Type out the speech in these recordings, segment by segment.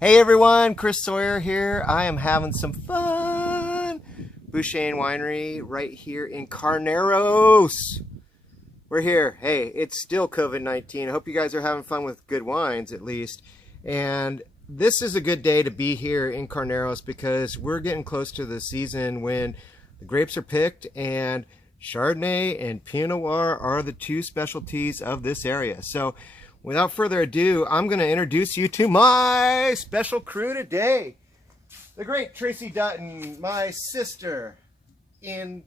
Hey everyone, Chris Sawyer here. I am having some fun. Bouchaine Winery right here in Carneros. We're here. Hey, it's still COVID-19. I hope you guys are having fun with good wines at least. And this is a good day to be here in Carneros because we're getting close to the season when the grapes are picked, and Chardonnay and Pinot Noir are the two specialties of this area. So without further ado, I'm going to introduce you to my special crew today. The great Traci Dutton, my sister. In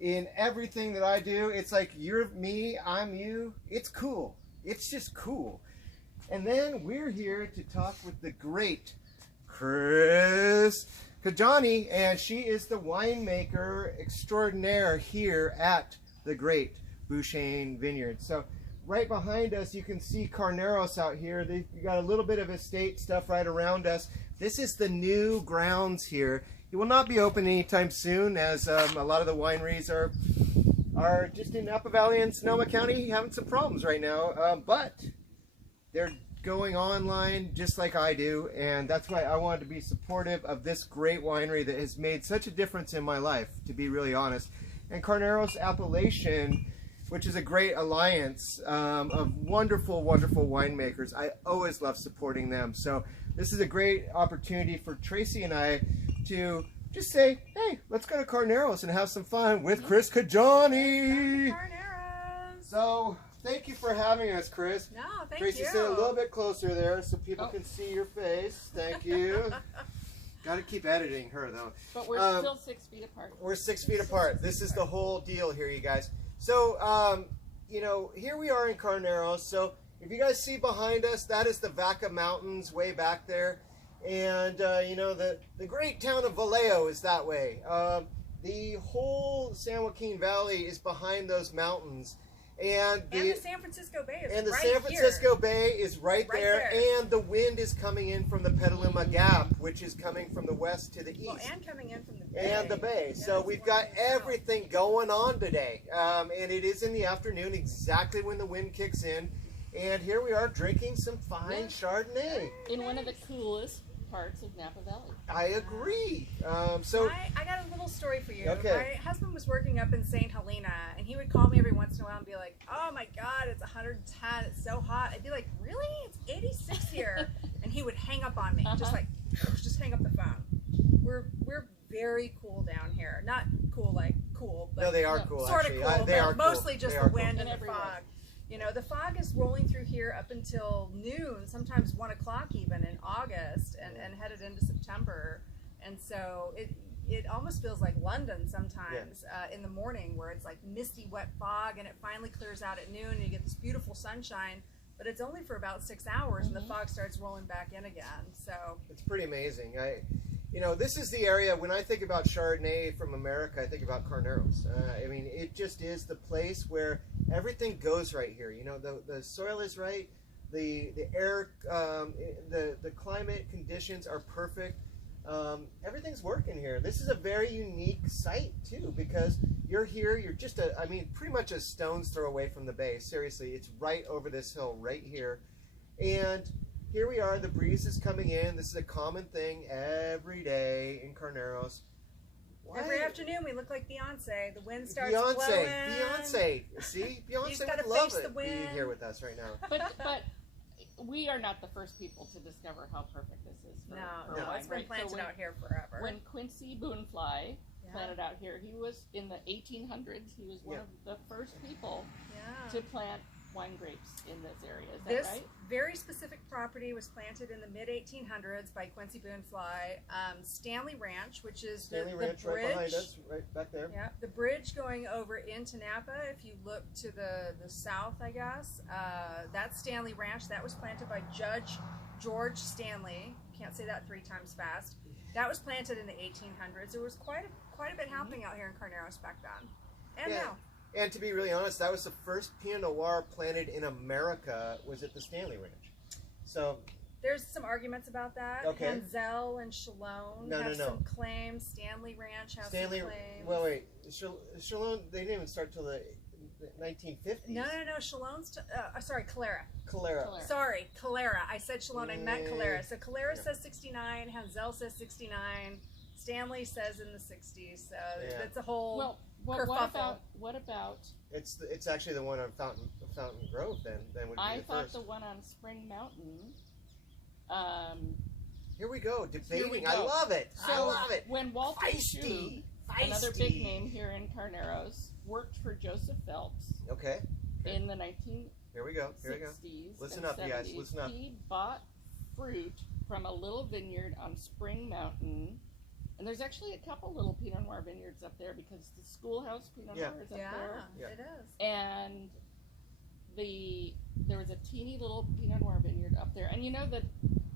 everything that I do, it's like you're me, I'm you. It's cool. It's just cool. And then we're here to talk with the great Kejani, and she is the winemaker extraordinaire here at the great Bouchaine Vineyards. So right behind us, you can see Carneros out here. They've got a little bit of estate stuff right around us. This is the new grounds here. It will not be open anytime soon, as a lot of the wineries are just in Napa Valley and Sonoma County having some problems right now. But they're going online just like I do, and that's why I wanted to be supportive of this great winery that has made such a difference in my life, to be really honest. And Carneros Appellation, which is a great alliance of wonderful, wonderful winemakers. I always love supporting them. So this is a great opportunity for Traci and I to just say, hey, let's go to Carneros and have some fun with Chris Kejani. So thank you for having us, Chris. No, thank Traci, you. sit a little bit closer there so people can see your face. Thank you. Got to keep editing her, though. But we're still 6 feet apart. We're 6 feet apart. This is the whole deal here, you guys. So, you know, here we are in Carneros. So if you guys see behind us, that is the Vaca Mountains way back there. And, you know, the great town of Vallejo is that way. The whole San Joaquin Valley is behind those mountains. And the San Francisco Bay is and the right San Francisco here. Bay is right there. And the wind is coming in from the Petaluma Gap, which is coming from the west to the east. Well, and coming in from the bay. And the bay. Yeah, so we've got everything going on today. And it is in the afternoon, exactly when the wind kicks in. And here we are drinking some fine Chardonnay. In one of the coolest parts of Napa Valley. I agree. I got a little story for you. Okay. My husband was working up in St. Helena, and he would call me every once in a while and be like, oh my God, it's 110, it's so hot. I'd be like, really? It's 86 here. And he would hang up on me, just hang up the phone. We're very cool down here. Not cool like cool, but no, they are cool, sort actually. of cool, They are mostly cool. just They the are wind cool. and the fog. You know, the fog is rolling through here up until noon, sometimes 1 o'clock even in August, and headed into September. And so it almost feels like London sometimes in the morning, where it's like misty, wet fog, and it finally clears out at noon, and you get this beautiful sunshine. But it's only for about 6 hours, and the fog starts rolling back in again. So it's pretty amazing. You know, this is the area, when I think about Chardonnay from America, I think about Carneros. I mean, it just is the place where everything goes right here. You know, the soil is right, the air, the climate conditions are perfect. Everything's working here. This is a very unique site, too, because you're here, you're just, pretty much a stone's throw away from the bay. Seriously, it's right over this hill right here. And here we are, the breeze is coming in. This is a common thing every day in Carneros. every afternoon we look like Beyonce. The wind starts Beyonce, blowing. Beyonce. See, Beyonce would love it being here with us right now. But we are not the first people to discover how perfect this is. For No, wine, it's been planted out here forever. When Quincy Boonfly planted out here, he was in the 1800s. He was one of the first people to plant wine grapes in this area. Is that right? This very specific property was planted in the mid-1800s by Quincy Boonfly. Stanley Ranch, which is the bridge right behind us, right back there. Yeah, the bridge going over into Napa. If you look to the south, I guess, that's Stanley Ranch. That was planted by Judge George Stanley. Can't say that 3 times fast. That was planted in the 1800s. There was quite a bit happening out here in Carneros back then, and now. And to be really honest, that was the first Pinot Noir planted in America, was at the Stanley Ranch. So there's some arguments about that. Okay. Hanzel and Chalone have some claims. Stanley Ranch has some claims. Well, wait. Chalone, they didn't even start till the 1950s. No. Chalon's, sorry, Calera. Calera. Sorry, Calera. I said Chalon, I meant Calera. So Calera says 69, Hansel says 69, Stanley says in the 60s. So that's a whole kerfuffle. What about? It's actually the one on Fountain Grove. Then would be I the thought first. the one on Spring Mountain. Here we go, debating. We go. I love it. So I love it. When Walter Feisty. Shue, another big name here in Carneros, worked for Joseph Phelps. Okay. In the 1960s. Here we go. Listen up, 70s, you guys. Listen up. He bought fruit from a little vineyard on Spring Mountain. And there's actually a couple little Pinot Noir vineyards up there because the Schoolhouse Pinot Noir is up there. Yeah, it is. And there was a teeny little Pinot Noir vineyard up there. And you know that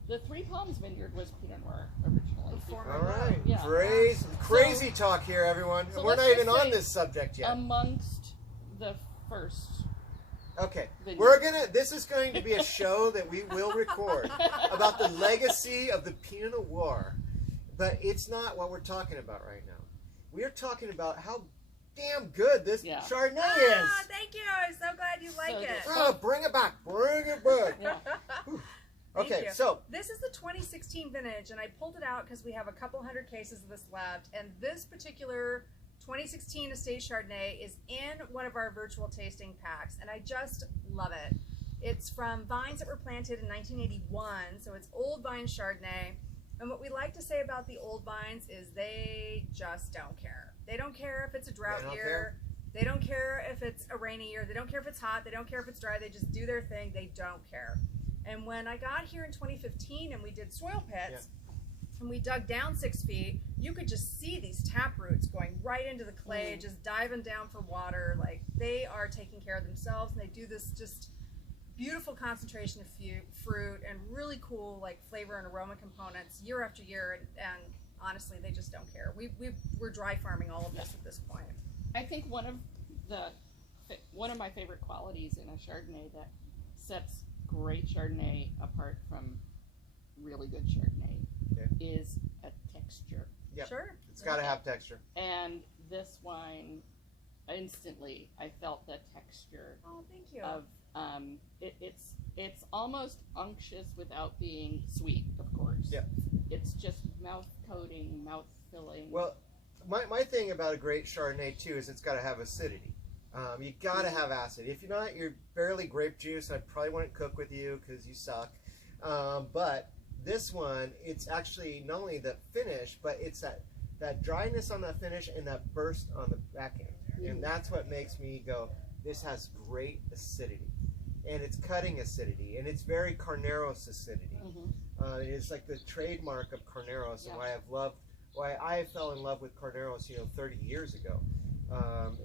the Three Palms vineyard was Pinot Noir originally. All right. Yeah. Crazy talk here, everyone. So we're not even on this subject yet. Amongst the first. Okay, vineyard. this is going to be a show that we will record about the legacy of the Pinot Noir, but it's not what we're talking about right now. We are talking about how damn good this Chardonnay is. Thank you. I'm so glad you like it. Oh, bring it back. Yeah. Okay, so this is the 2016 vintage, and I pulled it out because we have a couple hundred cases of this left, and this particular 2016 Estate Chardonnay is in one of our virtual tasting packs, and I just love it. It's from vines that were planted in 1981, so it's old vine Chardonnay. And what we like to say about the old vines is they just don't care. They don't care if it's a drought year. They don't care if it's a rainy year. They don't care if it's hot. They don't care if it's dry. They just do their thing. They don't care. And when I got here in 2015 and we did soil pits, and we dug down 6 feet, you could just see these tap roots going right into the clay, just diving down for water. Like, they are taking care of themselves, and they do this just beautiful concentration of fruit and really cool like flavor and aroma components year after year. And honestly, they just don't care. We're dry farming all of this at this point. I think one of my favorite qualities in a Chardonnay that sets great Chardonnay apart from really good Chardonnay is a texture. Yeah, sure. It's got to have texture. And this wine, instantly, I felt the texture. Oh, thank you. Of it's almost unctuous without being sweet, of course. Yeah. It's just mouth coating, mouth filling. Well, my thing about a great Chardonnay too is it's got to have acidity. You got to have acid. If you're not, you're barely grape juice. I probably wouldn't cook with you because you suck. But this one, it's actually not only the finish, but it's that dryness on the finish and that burst on the back end. And that's what makes me go, this has great acidity. And it's cutting acidity. And it's very Carneros acidity. It's like the trademark of Carneros, and why I fell in love with Carneros, 30 years ago.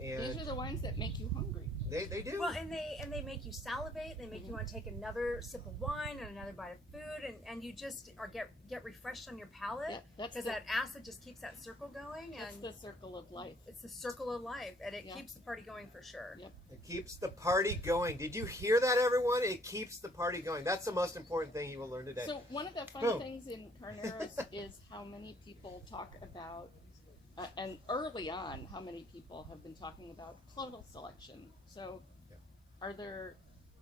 And these are the wines that make you hungry. They do. Well, and they make you salivate. They make you want to take another sip of wine and another bite of food, and you just get refreshed on your palate because that acid just keeps that circle going. And it's the circle of life. It's the circle of life, and it keeps the party going for sure. Yep. It keeps the party going. Did you hear that, everyone? It keeps the party going. That's the most important thing you will learn today. So one of the fun things in Carneros is how many people talk about. And early on, how many people have been talking about clonal selection? So,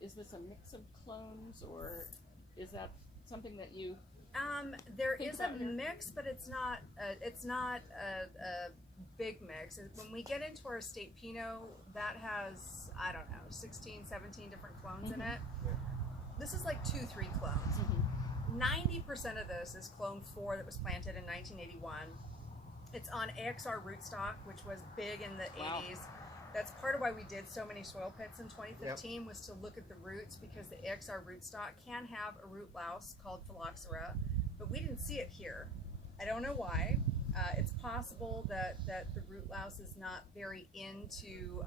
is this a mix of clones, or is that something that you? There is a mix, but it's not a big mix. When we get into our estate Pinot, that has 16, 17 different clones in it. This is like 2-3 clones. 90% of this is clone 4 that was planted in 1981. It's on AXR rootstock, which was big in the 80s. That's part of why we did so many soil pits in 2015 was to look at the roots, because the AXR rootstock can have a root louse called phylloxera, but we didn't see it here. I don't know why. It's possible that the root louse is not very into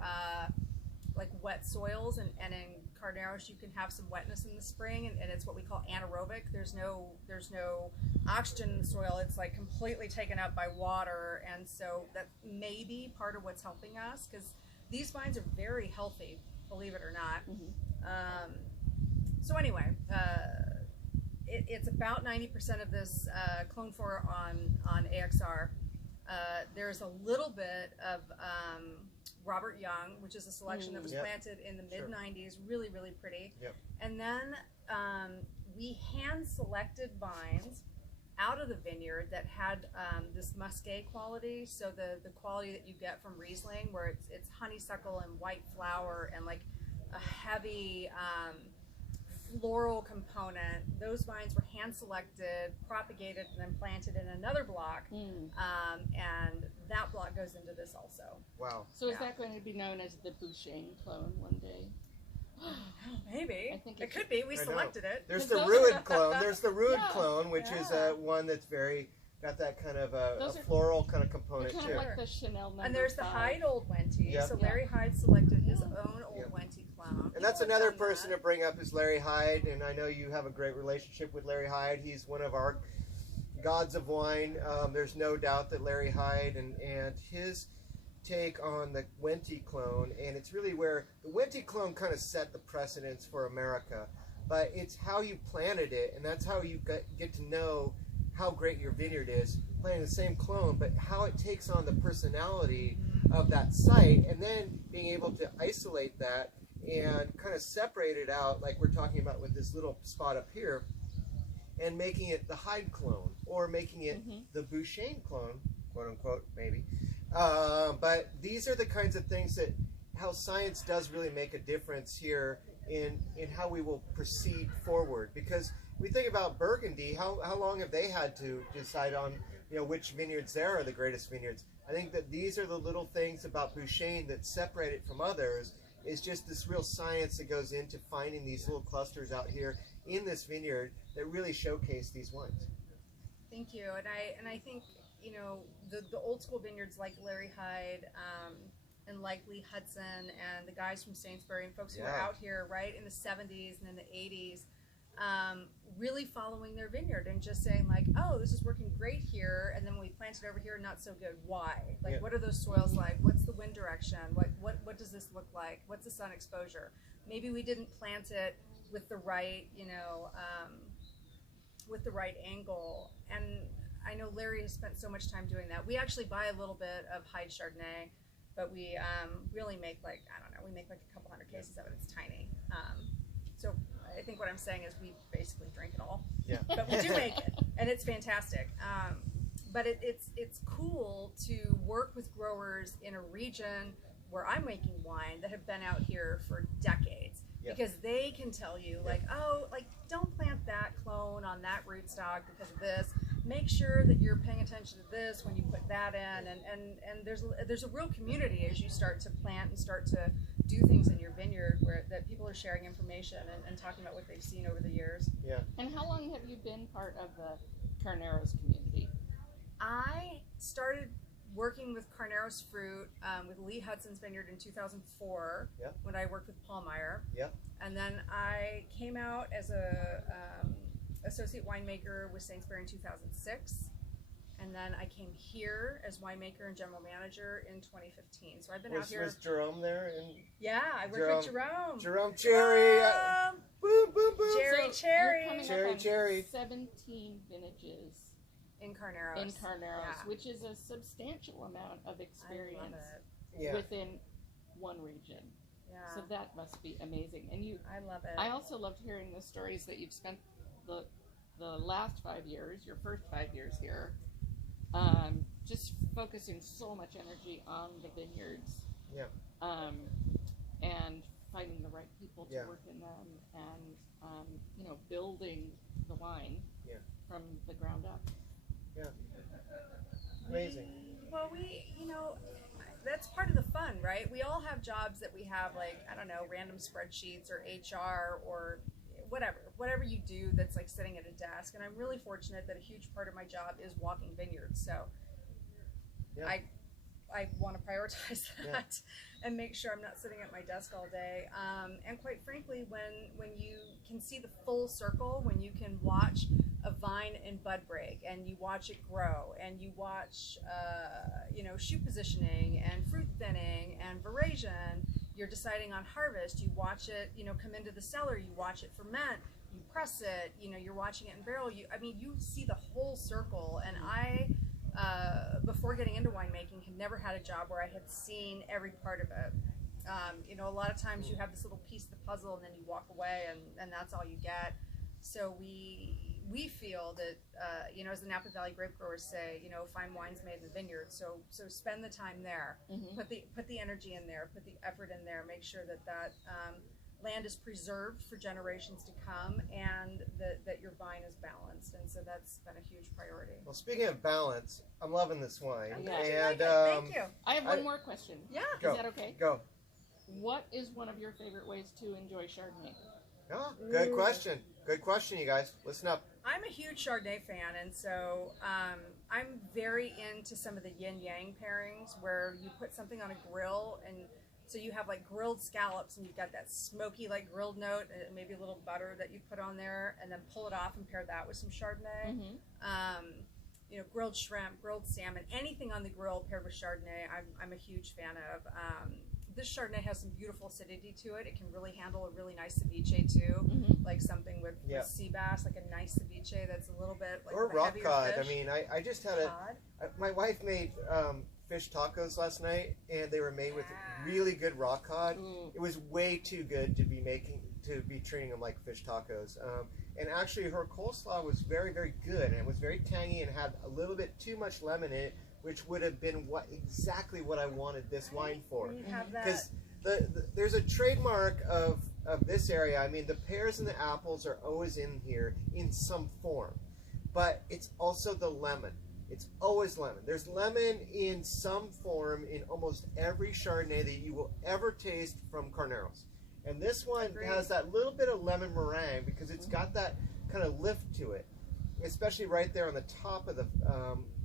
like wet soils, and in Carneros you can have some wetness in the spring, and it's what we call anaerobic. There's no oxygen in the soil. It's like completely taken up by water, and so that may be part of what's helping us, because these vines are very healthy, believe it or not. So anyway, it's about 90% of this clone 4 on AXR. There's a little bit of Robert Young, which is a selection that was Yep. planted in the Sure. mid-90s, really, really pretty. Yep. And then we hand-selected vines out of the vineyard that had this muscat quality, so the quality that you get from Riesling, where it's honeysuckle and white flower and like a heavy floral component. Those vines were hand-selected, propagated, and then planted in another block, and that block goes into this also. Wow. So is that going to be known as the Bouchaine clone one day? Maybe. I think it could be. We I know. selected it. There's Because the those Ruid are- clone. There's the Ruid Yeah. clone, which is Yeah. one that's got that kind of a Those are- floral kind of They're component kind too. of like the Chanel number And there's the 5. Hyde Old Wente. Yep. So Yeah. Larry Hyde selected his own Old Yep. Wente clone. And that's People have another done person that. to bring up is Larry Hyde, and I know you have a great relationship with Larry Hyde. He's one of our gods of wine. There's no doubt that Larry Hyde and his take on the Wente clone, and it's really where the Wente clone kind of set the precedence for America, but it's how you planted it, and that's how you get to know how great your vineyard is, planting the same clone, but how it takes on the personality of that site, and then being able to isolate that and kind of separate it out like we're talking about with this little spot up here, and making it the Hyde clone, or making it the Bouchaine clone, quote unquote, maybe. But these are the kinds of things that how science does really make a difference here in how we will proceed forward. Because we think about Burgundy, how long have they had to decide on which vineyards there are the greatest vineyards? I think that these are the little things about Bouchaine that separate it from others. Is just this real science that goes into finding these little clusters out here in this vineyard that really showcase these wines. Thank you. And I think the old school vineyards like Larry Hyde and like Lee Hudson and the guys from Sainsbury and folks who were out here right in the 70s and in the 80s, really following their vineyard and just saying like, oh, this is working great here, and then when we planted over here, not so good. Why? Like, what are those soils like? What's the wind direction? What does this look like? What's the sun exposure? Maybe we didn't plant it with the right, with the right angle. And I know Larry has spent so much time doing that. We actually buy a little bit of Hyde Chardonnay, but we really make like, I don't know, we make like a couple hundred cases of it. It's tiny. So I think what I'm saying is we basically drink it all. Yeah. But we do make it, and it's fantastic. But it's cool to work with growers in a region where I'm making wine that have been out here for decades. Yeah. Because they can tell you like, oh, like don't plant that clone on that rootstock because of this. Make sure that you're paying attention to this when you put that in, and there's a real community as you start to plant and start to do things in your vineyard where that people are sharing information and talking about what they've seen over the years. Yeah. And how long have you been part of the Carneros community? I started working with Carneros fruit with Lee Hudson's vineyard in 2004 when I worked with Paul Meyer. Yep. And then I came out as a associate winemaker with Sainsbury in 2006. And then I came here as winemaker and general manager in 2015. So I've been out here. Was Jerome there? Yeah, I worked with Jerome. Jerome Cherry. Boom, boom, boom. Jerry So Cherry. You're coming Cherry, up on cherry. 17 vintages In Carneros. in Carneros, Yeah. which is a substantial amount of I experience love it. Yeah. within one region. Yeah. So that must be amazing. And I love it. I also loved hearing the stories that you've spent the last 5 years, your first 5 years here, just focusing so much energy on the vineyards. Yeah. And finding the right people to Yeah. work in them, and building the wine from the ground up. Yeah. Amazing. Well, that's part of the fun, right? We all have jobs that we have, like, I don't know, random spreadsheets or HR or whatever you do that's like sitting at a desk. And I'm really fortunate that a huge part of my job is walking vineyards. So I want to prioritize that and make sure I'm not sitting at my desk all day. And quite frankly, when you can see the full circle, when you can watch a vine in bud break and you watch it grow and you watch shoot positioning and fruit thinning and veraison, you're deciding on harvest, you watch it come into the cellar, you watch it ferment, you press it, you're watching it in barrel, you see the whole circle. And I before getting into winemaking, had never had a job where I had seen every part of it. You know, a lot of times you have this little piece of the puzzle and then you walk away and that's all you get. So we feel that, you know, as the Napa Valley grape growers say, you know, fine wine's made in the vineyard. So spend the time there, put the energy in there, put the effort in there, make sure that land is preserved for generations to come, and that your vine is balanced. And so that's been a huge priority. Well, speaking of balance, I'm loving this wine. I'm glad you And like it. Thank you. I have one more question. Yeah. Go. Is that okay? Go. What is one of your favorite ways to enjoy Chardonnay? Oh, good question. Good question, you guys. Listen up. I'm a huge Chardonnay fan, and so I'm very into some of the yin-yang pairings where you put something on a grill, and so you have like grilled scallops and you've got that smoky like grilled note and maybe a little butter that you put on there, and then pull it off and pair that with some Chardonnay. You know, grilled shrimp, grilled salmon, anything on the grill paired with Chardonnay, I'm a huge fan of. This Chardonnay has some beautiful acidity to it. It can really handle a really nice ceviche too, like something with sea bass, like a nice ceviche that's a little bit like Or a rock heavier cod. fish. I mean, I just had my wife made fish tacos last night, and they were made with really good rock cod. It was way too good to be treating them like fish tacos. And actually, her coleslaw was very, very good, and it was very tangy and had a little bit too much lemon in it, which would have been exactly what I wanted this wine for. Because there's a trademark of this area. I mean, the pears and the apples are always in here in some form, but it's also the lemon. It's always lemon. There's lemon in some form in almost every Chardonnay that you will ever taste from Carneros. And this one has that little bit of lemon meringue because it's got that kind of lift to it, especially right there on the top of the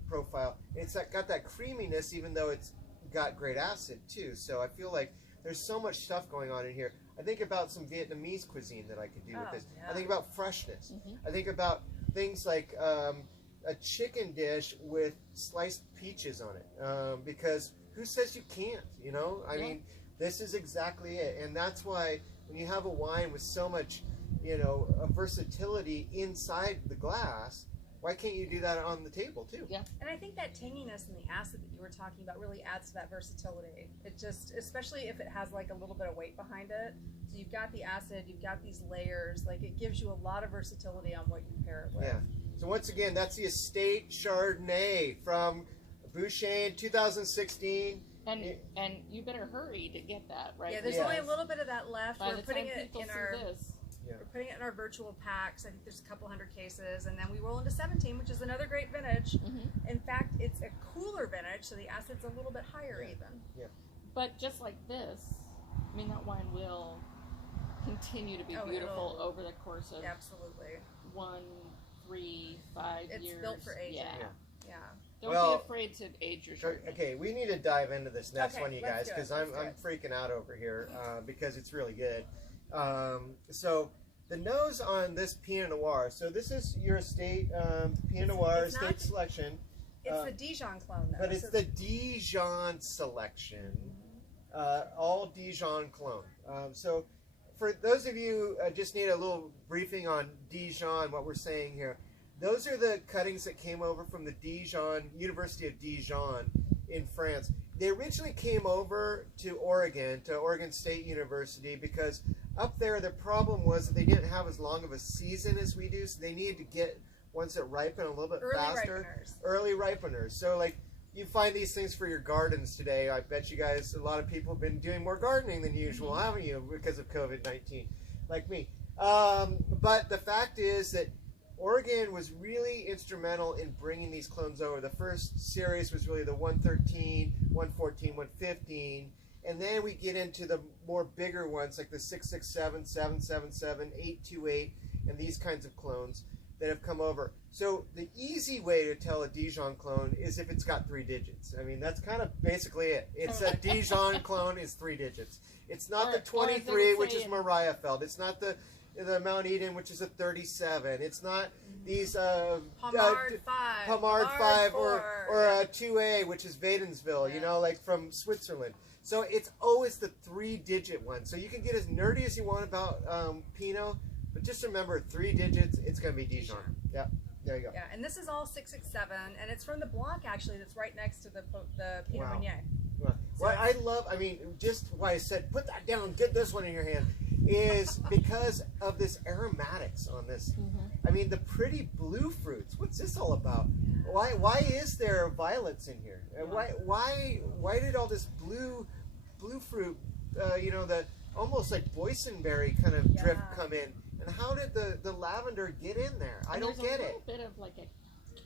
profile. It's got that creaminess, even though it's got great acid too. So I feel like there's so much stuff going on in here. I think about some Vietnamese cuisine that I could do with this. Yeah. I think about freshness. I think about things like a chicken dish with sliced peaches on it, because who says you can't, you know? I mean, this is exactly it. And that's why when you have a wine with so much, you know, versatility inside the glass, why can't you do that on the table too? Yeah. And I think that tanginess and the acid that you were talking about really adds to that versatility. It just, especially if it has like a little bit of weight behind it. So you've got the acid, you've got these layers, like it gives you a lot of versatility on what you pair it with. Yeah. So once again, that's the Estate Chardonnay from Bouchaine 2016. And you better hurry to get that, right? Yeah, there's only a little bit of that left. By We're the putting time it people in see our this. we're putting it in our virtual packs. I think there's a couple hundred cases, and then we roll into 17, which is another great vintage. In fact, it's a cooler vintage, so the acid's a little bit higher even. Yeah. But just like this, I mean, that wine will continue to be beautiful over the course of absolutely 1, 3, 5 years. It's built for aging. Yeah. Don't be afraid to age your Chardonnay. Okay, we need to dive into this next one, you guys, let's do because it, I'm let's do freaking out over here because it's really good. So the nose on this Pinot Noir. So this is your Estate Pinot Noir Estate selection. It's the Dijon clone, though. But it's the Dijon selection, all Dijon clone. So for those of you just need a little briefing on Dijon, what we're saying here. Those are the cuttings that came over from the University of Dijon in France. They originally came over to Oregon State University, because up there the problem was that they didn't have as long of a season as we do, so they needed to get ones that ripen a little bit faster. Early ripeners. So like you find these things for your gardens today. I bet you guys, a lot of people have been doing more gardening than usual, haven't you, because of COVID-19, like me. But the fact is that Oregon was really instrumental in bringing these clones over. The first series was really the 113, 114, 115, and then we get into the more bigger ones like the 667, 777, 828, and these kinds of clones that have come over. So the easy way to tell a Dijon clone is if it's got 3 digits. I mean, that's kind of basically it. It's a Dijon clone is 3 digits. It's not the 23, which is Mariah Feld. It's not the Mount Eden, which is a 37. It's not these Pommard 5 or a 2A, which is Wädenswil, you know, like from Switzerland. So it's always the 3-digit one. So you can get as nerdy as you want about Pinot, but just remember 3 digits, it's going to be Dijon. Yep. There you go. Yeah, and this is all 667, and it's from the block actually that's right next to the Pinot Wow. Meunier. Well, I love, I mean, just why I said put that down, get this one in your hand, is because of this aromatics on this. I mean, the pretty blue fruits. What's this all about? Why is there violets in here? Why did all this blue fruit, you know, the almost like boysenberry kind of drift come in? And how did the lavender get in there? I don't get it. There's a little bit of like a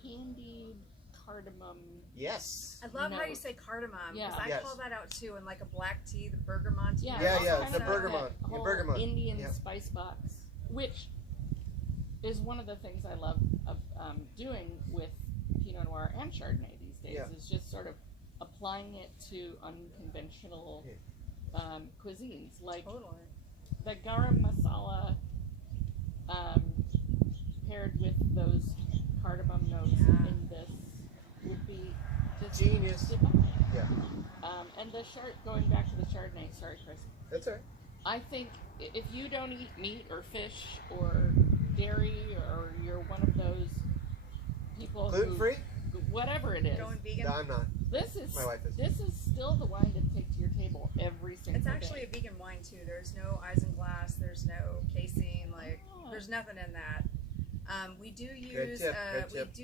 candied cardamom. Yes. I love how you say cardamom, because Yeah. I call that out too in like a black tea, the bergamot tea. Yeah, the bergamot. Whole bergamot. Indian spice box, which is one of the things I love of doing with Pinot Noir and Chardonnay these days, is just sort of applying it to unconventional cuisines, like the garam masala paired with those cardamom notes in this would be just genius. divine. Yeah. And the going back to the Chardonnay, sorry, Chris. That's all right. I think if you don't eat meat or fish or dairy, or you're one of those people gluten-free, whatever it is, Going vegan. No, I'm not. my wife is. This is still the wine to take to your table every single day. It's actually a vegan wine too. There's no isinglass. There's no casein. Like there's nothing in that. We do use. Good tip.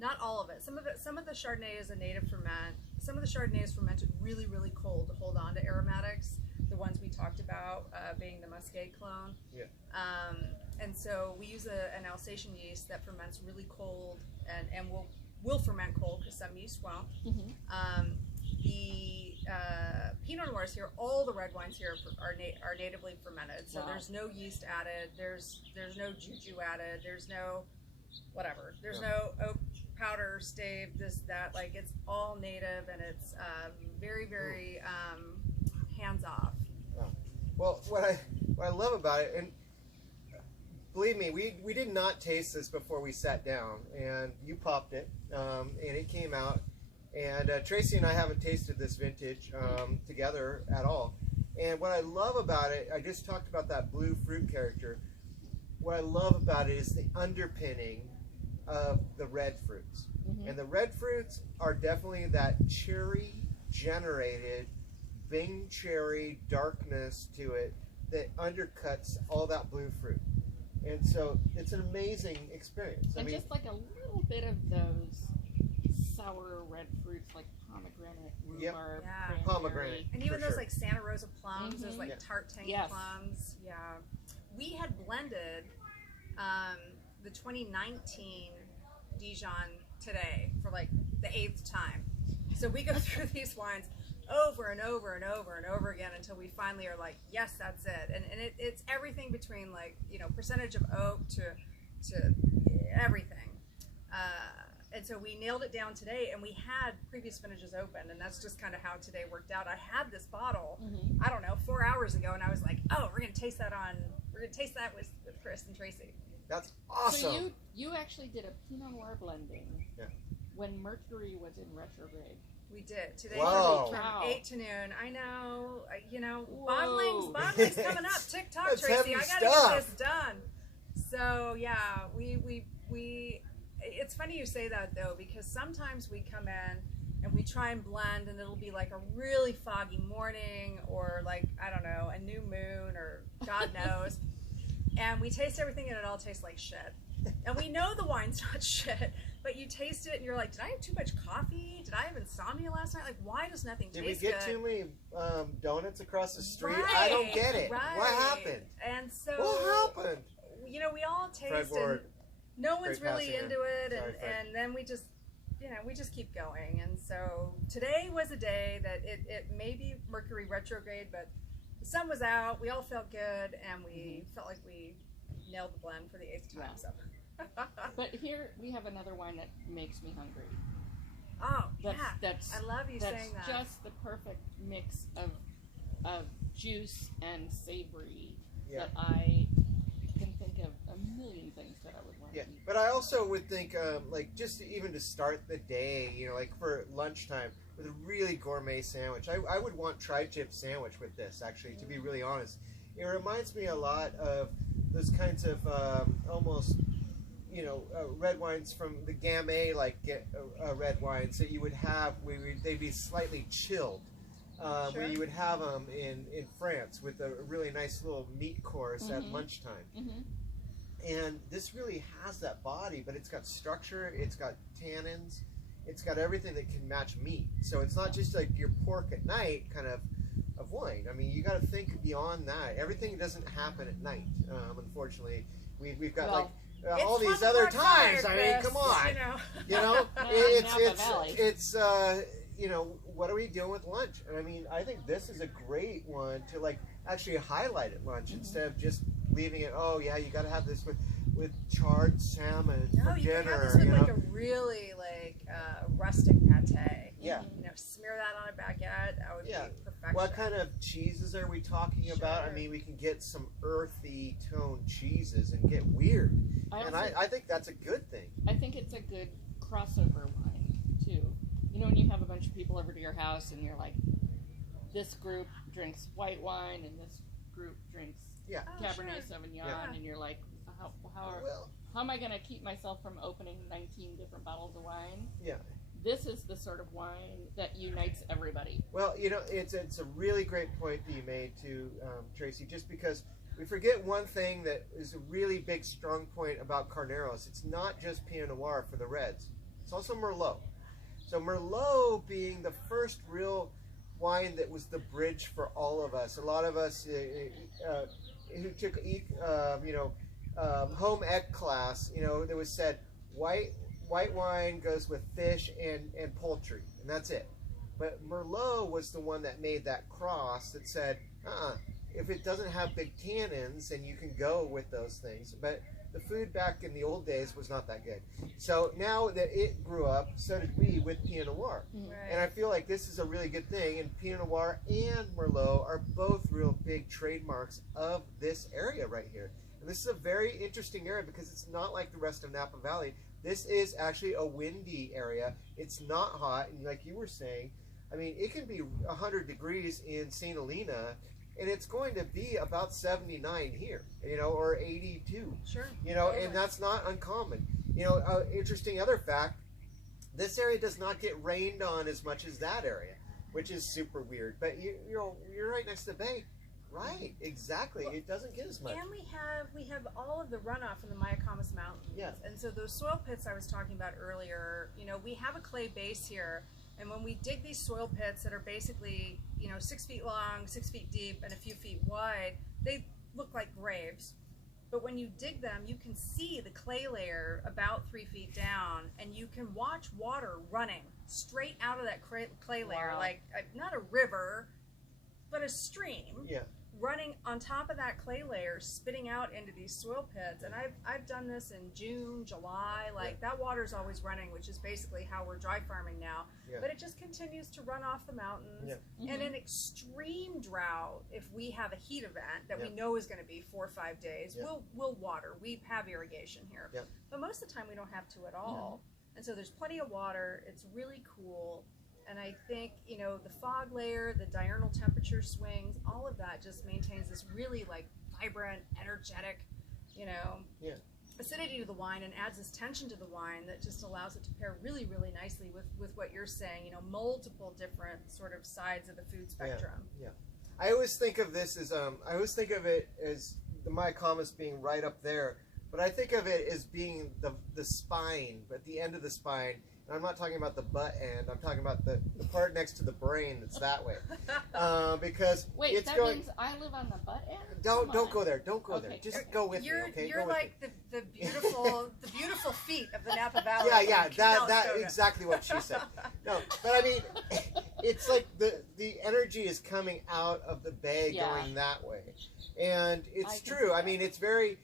Not all of it. Some of the Chardonnay is a native ferment. Some of the Chardonnay is fermented really, really cold to hold on to aromatics. The ones we talked about being the Muscat clone. Yeah. And so we use an Alsatian yeast that ferments really cold and will ferment cold because some yeast won't. The Pinot Noirs here, all the red wines here are natively fermented. So there's no yeast added. There's no juju added. There's no whatever. There's no oak powder, stave, this, that. Like it's all native, and it's very, very hands off. Well, what I love about it, and believe me, we did not taste this before we sat down, and you popped it, and it came out, and Traci and I haven't tasted this vintage together at all. And what I love about it, I just talked about that blue fruit character. What I love about it is the underpinning of the red fruits. And the red fruits are definitely that cherry generated Bing cherry darkness to it that undercuts all that blue fruit. And so it's an amazing experience. And just like a little bit of those sour red fruits like pomegranate, rhubarb, pomegranate. And even those like Santa Rosa plums, those like tart tangy plums. Yeah. We had blended the 2019 Dijon today for like the 8th time. So we go through these wines over and over and over and over again until we finally are like, yes, that's it. And it's everything between like, you know, percentage of oak to everything. And so we nailed it down today, and we had previous vintages open, and that's just kind of how today worked out. I had this bottle, I don't know, 4 hours ago, and I was like, oh, we're gonna taste that with Chris and Traci. That's awesome. So you actually did a Pinot Noir blending when Mercury was in retrograde. We did. Today from 8 to noon. I know, you know, bottling's coming up. TikTok, That's Traci. I gotta get this done. So yeah, we it's funny you say that though, because sometimes we come in and we try and blend, and it'll be like a really foggy morning, or like, I don't know, a new moon, or God knows. And we taste everything and it all tastes like shit. And we know the wine's not shit, but you taste it and you're like, did I have too much coffee? Did I have insomnia last night? Like, why does nothing taste good? Did we get too many donuts across the street? Right, I don't get it. Right. What happened? And so, what happened? You know, we all taste and no one's really into it, and then we just, you know, we just keep going. And so today was a day that it may be Mercury retrograde, but the sun was out, we all felt good, and we felt like we nailed the blend for the 8th time. So. But here we have another wine that makes me hungry. Oh, that's I love you saying that. That's just the perfect mix of juice and savory that I can think of a million things that I would want to eat. But I also would think, like, just even to start the day, you know, like for lunchtime, with a really gourmet sandwich. I would want tri-tip sandwich with this, actually, to be really honest. It reminds me a lot of those kinds of almost red wines from the Gamay, like red wines that you would have, they'd be slightly chilled. Where you would have them in France with a really nice little meat course at lunchtime. And this really has that body, but it's got structure, it's got tannins, it's got everything that can match meat. So it's not just like your pork at night kind of wine. I mean, you got to think beyond that. Everything doesn't happen at night, unfortunately. We've got all these other times. Fire, I mean, come on. It's what are we doing with lunch? And I mean, I think this is a great one to like actually highlight at lunch instead of just leaving it. Oh yeah, you got to have this with charred salmon for you dinner. Can have this with like a really rustic pate. Yeah. Smear that on a baguette. That would be perfection. What kind of cheeses are we talking about? I mean, we can get some earthy toned cheeses and get weird. I think that's a good thing. I think it's a good crossover wine too. When you have a bunch of people over to your house and you're like, this group drinks white wine and this group drinks Cabernet Sauvignon, and you're like, how am I going to keep myself from opening 19 different bottles of wine? Yeah. This is the sort of wine that unites everybody. Well, it's a really great point that you made too, Tracy, just because we forget one thing that is a really big, strong point about Carneros. It's not just Pinot Noir for the reds. It's also Merlot. So Merlot being the first real wine that was the bridge for all of us. A lot of us who took home ec class, there was said white wine goes with fish and poultry, and that's it. But Merlot was the one that made that cross that said, if it doesn't have big tannins, then you can go with those things. But the food back in the old days was not that good. So now that it grew up, so did we with Pinot Noir. Right. And I feel like this is a really good thing. And Pinot Noir and Merlot are both real big trademarks of this area right here. And this is a very interesting area because it's not like the rest of Napa Valley. This is actually a windy area. It's not hot. And like you were saying, I mean, it can be 100 degrees in St. Helena, and it's going to be about 79 here, or 82. Sure. And that's not uncommon. Interesting other fact, this area does not get rained on as much as that area, which is super weird. But you're right next to the bay. Right, exactly. Well, it doesn't get as much. And we have all of the runoff from the Mayacamas Mountains. Yeah. And so those soil pits I was talking about earlier, we have a clay base here. And when we dig these soil pits that are basically, 6 feet long, 6 feet deep, and a few feet wide, they look like graves. But when you dig them, you can see the clay layer about 3 feet down, and you can watch water running straight out of that clay layer, Wow. like not a river, but a stream. Yeah. Running on top of that clay layer, spitting out into these soil pits. And I've done this in June, July, that water's always running, which is basically how we're dry farming now. Yeah. But it just continues to run off the mountains. Yeah. And in extreme drought, if we have a heat event that we know is going to be 4 or 5 days, we'll water. We have irrigation here. Yeah. But most of the time we don't have to at all. And so there's plenty of water. It's really cool. And I think, the fog layer, the diurnal temperature swings, all of that just maintains this really vibrant, energetic, acidity to the wine and adds this tension to the wine that just allows it to pair really, really nicely with what you're saying, multiple different sort of sides of the food spectrum. Yeah. I always think of this as, the Mayacamas being right up there, but I think of it as being the spine, but the end of the spine. And I'm not talking about the butt end. I'm talking about the part next to the brain that's that way. Because wait, it's that means I live on the butt end? Don't go there. Don't go there. Just go with me, okay? You're like the beautiful feet of the Napa Valley. Yeah. That exactly what she said. No, but I mean, it's like the energy is coming out of the bay going that way, and it's true. I mean, it's very.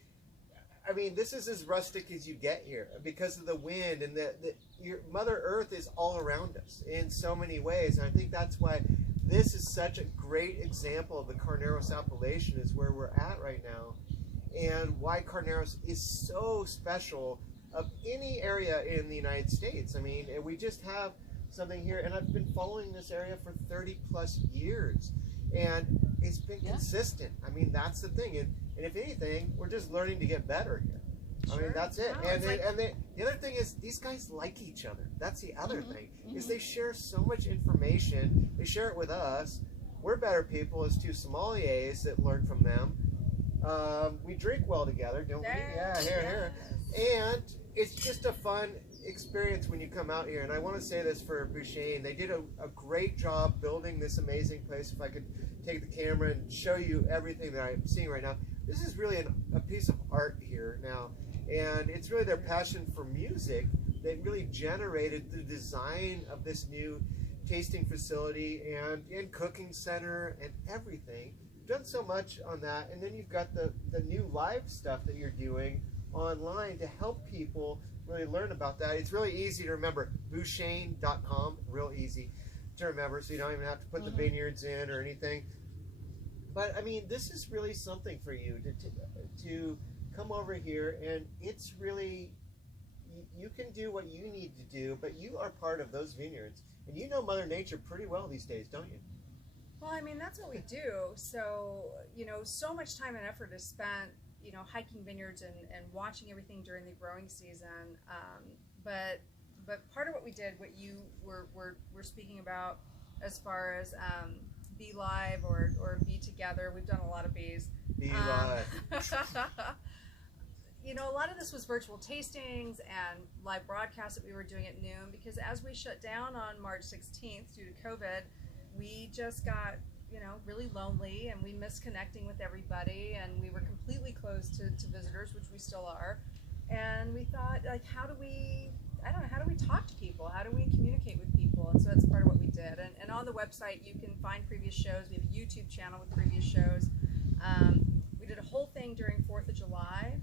I mean, this is as rustic as you get here because of the wind and your Mother Earth is all around us in so many ways. And I think that's why this is such a great example of the Carneros appellation is where we're at right now, and why Carneros is so special of any area in the United States. I mean, we just have something here, and I've been following this area for 30 plus years, and it's been consistent. I mean, that's the thing. And if anything, we're just learning to get better here. I mean, Sure. that's it. No, And it's like- the other thing is these guys like each other. That's the other Mhm, thing mhm. is they share so much information. They share it with us. We're better people as two sommeliers that learn from them. We drink well together, don't we? Yeah, here. And it's just a fun experience when you come out here. And I want to say this for Bouchaine. They did a great job building this amazing place. If I could take the camera and show you everything that I'm seeing right now. This is really a piece of art here now. And it's really their passion for music that really generated the design of this new tasting facility and cooking center and everything. You've done so much on that. And then you've got the new live stuff that you're doing online to help people really learn about that. It's really easy to remember. Bouchaine.com, real easy to remember, so you don't even have to put the vineyards in or anything. But I mean, this is really something for you to come over here, and it's really, you can do what you need to do, but you are part of those vineyards, and you know Mother Nature pretty well these days, don't you? Well, I mean, that's what we do. So, you know, so much time and effort is spent, you know, hiking vineyards and watching everything during the growing season. But part of what we did, what you were speaking about as far as Be Live or Be Together, we've done a lot of Bees. Be Live. You know, a lot of this was virtual tastings and live broadcasts that we were doing at noon, because as we shut down on March 16th due to COVID, we just got, you know, really lonely, and we missed connecting with everybody, and we were completely closed to visitors, which we still are. And we thought, like, how do we talk to people? How do we communicate with people? And so that's part of what we did. And on the website, you can find previous shows. We have a YouTube channel with previous shows. We did a whole thing during 4th of July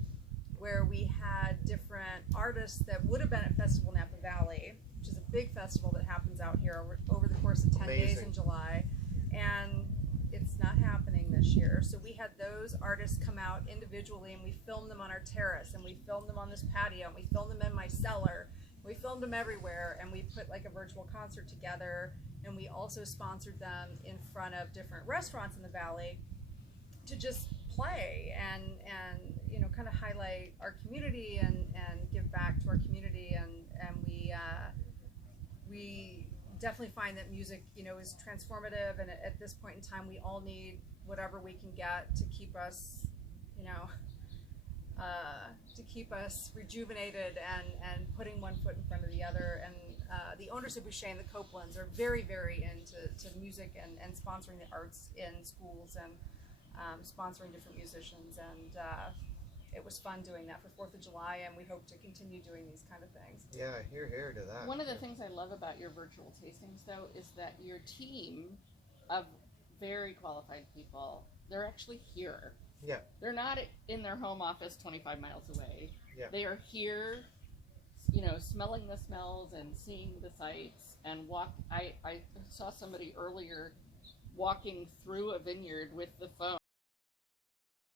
where we had different artists that would have been at Festival Napa Valley, which is a big festival that happens out here over the course of 10 days in July. And it's not happening this year. So we had those artists come out individually, and we filmed them on our terrace, and we filmed them on this patio, and we filmed them in my cellar. We filmed them everywhere, and we put like a virtual concert together, and we also sponsored them in front of different restaurants in the valley to just play and you know, kind of highlight our community and give back to our community. And we definitely find that music, you know, is transformative, and at this point in time, we all need whatever we can get to keep us, you know, to keep us rejuvenated and putting one foot in front of the other. And the owners of Bouchaine, the Copelands, are very, very into music and sponsoring the arts in schools and sponsoring different musicians. And it was fun doing that for 4th of July, and we hope to continue doing these kind of things. Yeah, hear to that. One of the things I love about your virtual tastings, though, is that your team of very qualified people, they're actually here. Yeah. They're not in their home office 25 miles away. Yeah. They are here, you know, smelling the smells and seeing the sights and I saw somebody earlier walking through a vineyard with the phone.